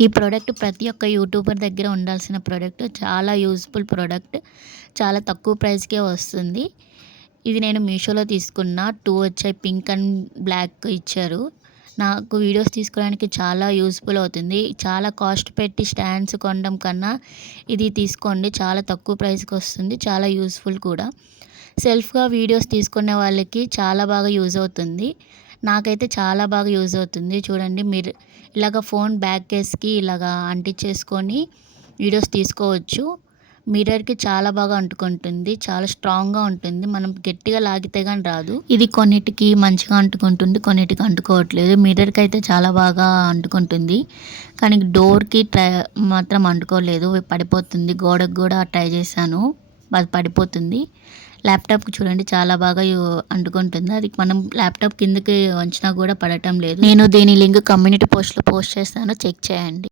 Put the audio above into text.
ఈ ప్రోడక్ట్ ప్రతి ఒక్క యూట్యూబర్ దగ్గర ఉండాల్సిన ప్రోడక్ట్. చాలా యూజ్‌ఫుల్ ప్రోడక్ట్. చాలా తక్కువ ప్రైస్‌కే వస్తుంది. ఇది నేను మీషోలో తీసుకున్న. 2 వచ్చాయి. పింక్ అండ్ బ్లాక్ ఇచ్చారు. నాకు వీడియోస్ తీసుకోవడానికి చాలా యూజ్‌ఫుల్ అవుతుంది. చాలా కాస్ట్ పెట్టి స్టాండ్స్ కొనడం కన్నా ఇది తీసుకోండి. చాలా తక్కువ ప్రైస్‌కి వస్తుంది. చాలా యూజ్‌ఫుల్ కూడా. సెల్ఫ్‌గా వీడియోస్ తీసుకునే వాళ్ళకి చాలా బాగా యూజ్ అవుతుంది. నాకైతే చాలా బాగా యూజ్ అవుతుంది. చూడండి మీరు ఇలాగ ఫోన్ బ్యాక్ కేస్‌కి ఇలాగా అంటించేసుకొని వీడియోస్ తీసుకోవచ్చు. మిర్రర్‌కి చాలా బాగా అంటుకుంటుంది. చాలా స్ట్రాంగ్‌గా ఉంటుంది. మనం గట్టిగా లాగితే గాని రాదు. ఇది కొన్నిటికి మంచిగా అంటుకుంటుంది. కొన్నిటికి అంటుకోవట్లేదు. మిర్రర్‌కి అయితే చాలా బాగా అంటుకుంటుంది. కానీ డోర్‌కి మాత్రం అంటుకోలేదు. పడిపోతుంది. గోడకు కూడా ట్రై చేశాను. అది పడిపోతుంది. ల్యాప్‌టాప్‌కి చూడండి చాలా బాగా అంటుకుంటుంది. అది మనం ల్యాప్‌టాప్ కిందకి వంచినా కూడా పడటం లేదు. నేను దీని లింక్ కమ్యూనిటీ పోస్ట్‌లో పోస్ట్ చేస్తాను. చెక్ చేయండి.